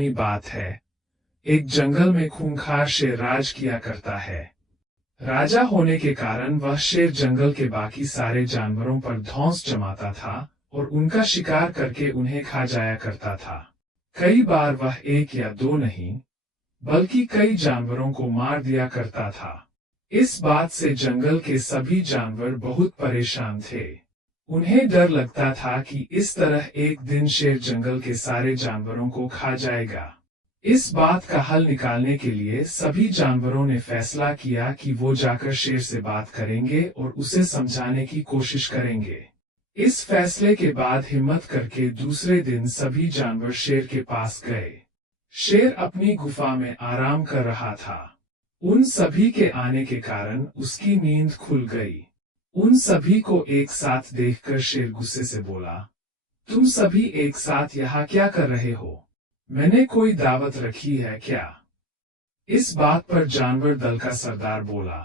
पुरानी बात है। एक जंगल में खूंखार शेर राज किया करता है। राजा होने के कारण वह शेर जंगल के बाकी सारे जानवरों पर धौंस जमाता था और उनका शिकार करके उन्हें खा जाया करता था। कई बार वह एक या दो नहीं, बल्कि कई जानवरों को मार दिया करता था। इस बात से जंगल के सभी जानवर बहुत परेशान थे। उन्हें डर लगता था कि इस तरह एक दिन शेर जंगल के सारे जानवरों को खा जाएगा। इस बात का हल निकालने के लिए सभी जानवरों ने फैसला किया कि वो जाकर शेर से बात करेंगे और उसे समझाने की कोशिश करेंगे। इस फैसले के बाद हिम्मत करके दूसरे दिन सभी जानवर शेर के पास गए। शेर अपनी गुफा में आराम कर रहा था। उन सभी के आने के कारण उसकी नींद खुल गई। उन सभी को एक साथ देखकर शेर गुस्से से बोला, तुम सभी एक साथ यहाँ क्या कर रहे हो? मैंने कोई दावत रखी है क्या? इस बात पर जानवर दल का सरदार बोला,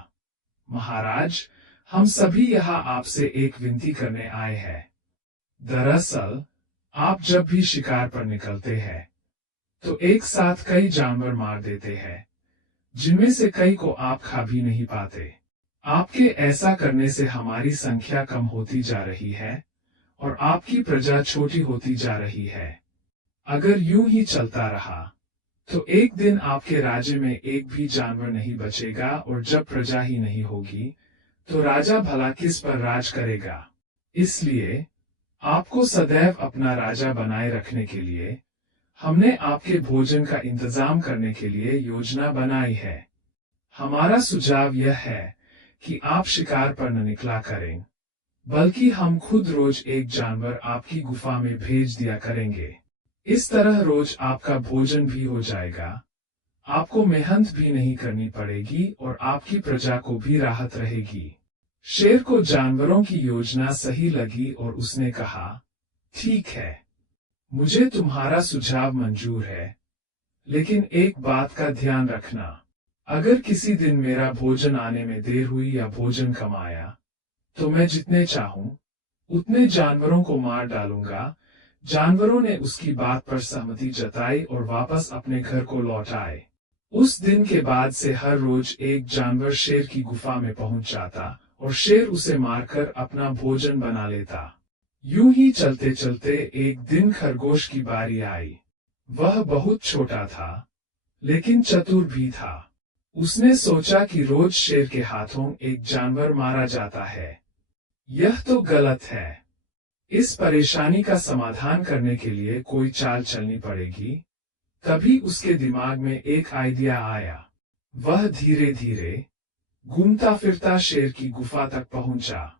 महाराज, हम सभी यहाँ आपसे एक विनती करने आए हैं। दरअसल आप जब भी शिकार पर निकलते हैं तो एक साथ कई जानवर मार देते हैं, जिनमें से कई को आप खा भी नहीं पाते। आपके ऐसा करने से हमारी संख्या कम होती जा रही है और आपकी प्रजा छोटी होती जा रही है। अगर यूं ही चलता रहा तो एक दिन आपके राज्य में एक भी जानवर नहीं बचेगा और जब प्रजा ही नहीं होगी तो राजा भला किस पर राज करेगा? इसलिए आपको सदैव अपना राजा बनाए रखने के लिए हमने आपके भोजन का इंतजाम करने के लिए योजना बनाई है। हमारा सुझाव यह है कि आप शिकार पर न निकला करें, बल्कि हम खुद रोज एक जानवर आपकी गुफा में भेज दिया करेंगे। इस तरह रोज आपका भोजन भी हो जाएगा, आपको मेहनत भी नहीं करनी पड़ेगी और आपकी प्रजा को भी राहत रहेगी। शेर को जानवरों की योजना सही लगी और उसने कहा, ठीक है, मुझे तुम्हारा सुझाव मंजूर है, लेकिन एक बात का ध्यान रखना। अगर किसी दिन मेरा भोजन आने में देर हुई या भोजन कम आया तो मैं जितने चाहूं उतने जानवरों को मार डालूंगा। जानवरों ने उसकी बात पर सहमति जताई और वापस अपने घर को लौट आए। उस दिन के बाद से हर रोज एक जानवर शेर की गुफा में पहुंच जाता और शेर उसे मारकर अपना भोजन बना लेता। यूं ही चलते चलते एक दिन खरगोश की बारी आई। वह बहुत छोटा था, लेकिन चतुर भी था। उसने सोचा कि रोज शेर के हाथों एक जानवर मारा जाता है। यह तो गलत है। इस परेशानी का समाधान करने के लिए कोई चाल चलनी पड़ेगी। तभी उसके दिमाग में एक आइडिया आया। वह धीरे धीरे घूमता फिरता शेर की गुफा तक पहुंचा।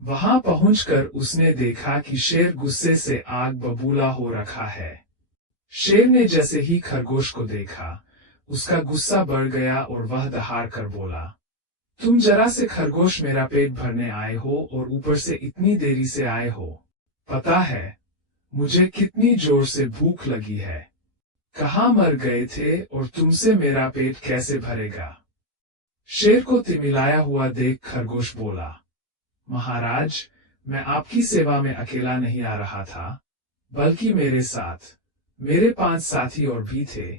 वहां पहुंचकर उसने देखा कि शेर गुस्से से आग बबूला हो रखा है। शेर ने जैसे ही खरगोश को देखा, उसका गुस्सा बढ़ गया और वह दहाड़ कर बोला, तुम जरा से खरगोश मेरा पेट भरने आए हो और ऊपर से इतनी देरी से आए हो। पता है मुझे कितनी जोर से भूख लगी है। कहाँ मर गए थे और तुमसे मेरा पेट कैसे भरेगा? शेर को तिमिलाया हुआ देख खरगोश बोला, महाराज, मैं आपकी सेवा में अकेला नहीं आ रहा था, बल्कि मेरे साथ मेरे 5 साथी और भी थे।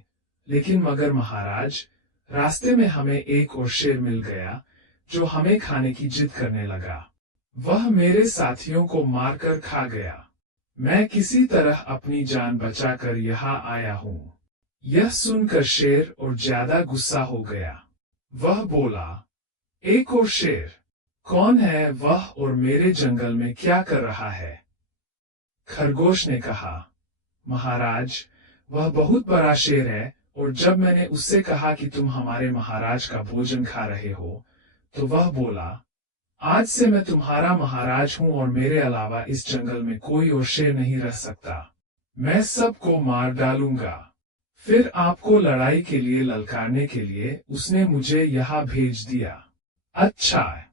लेकिन मगर महाराज, रास्ते में हमें एक और शेर मिल गया जो हमें खाने की जिद करने लगा। वह मेरे साथियों को मारकर खा गया। मैं किसी तरह अपनी जान बचाकर यहाँ आया हूँ। यह सुनकर शेर और ज्यादा गुस्सा हो गया। वह बोला, एक और शेर? कौन है वह और मेरे जंगल में क्या कर रहा है? खरगोश ने कहा, महाराज, वह बहुत बड़ा शेर है और जब मैंने उससे कहा कि तुम हमारे महाराज का भोजन खा रहे हो तो वह बोला, आज से मैं तुम्हारा महाराज हूं और मेरे अलावा इस जंगल में कोई और शेर नहीं रह सकता। मैं सबको मार डालूंगा। फिर आपको लड़ाई के लिए ललकारने के लिए उसने मुझे यहाँ भेज दिया। अच्छा,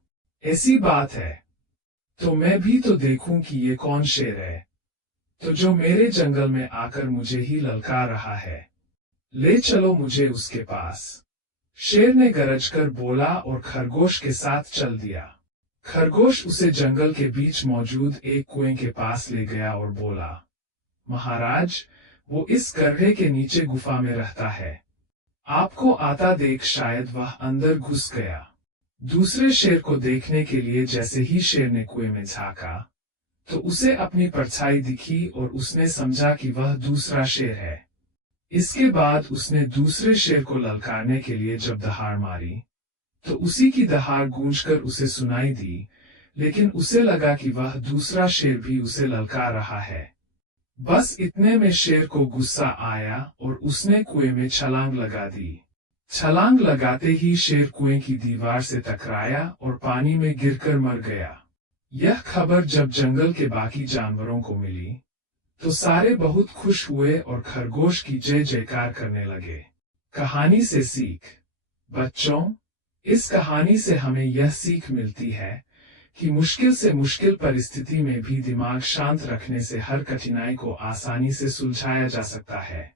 ऐसी बात है, तो मैं भी तो देखूं कि ये कौन शेर है तो जो मेरे जंगल में आकर मुझे ही ललकार रहा है। ले चलो मुझे उसके पास। शेर ने गरजकर बोला और खरगोश के साथ चल दिया। खरगोश उसे जंगल के बीच मौजूद एक कुएं के पास ले गया और बोला, महाराज, वो इस गड्ढे के नीचे गुफा में रहता है। आपको आता देख शायद वह अंदर घुस गया। दूसरे शेर को देखने के लिए जैसे ही शेर ने कुएं में झांका तो उसे अपनी परछाई दिखी और उसने समझा कि वह दूसरा शेर है। इसके बाद उसने दूसरे शेर को ललकारने के लिए जब दहाड़ मारी तो उसी की दहाड़ गूंजकर उसे सुनाई दी, लेकिन उसे लगा कि वह दूसरा शेर भी उसे ललकार रहा है। बस इतने में शेर को गुस्सा आया और उसने कुएं में छलांग लगा दी। छलांग लगाते ही शेर कुएं की दीवार से टकराया और पानी में गिरकर मर गया। यह खबर जब जंगल के बाकी जानवरों को मिली तो सारे बहुत खुश हुए और खरगोश की जय जयकार करने लगे। कहानी से सीख। बच्चों, इस कहानी से हमें यह सीख मिलती है कि मुश्किल से मुश्किल परिस्थिति में भी दिमाग शांत रखने से हर कठिनाई को आसानी से सुलझाया जा सकता है।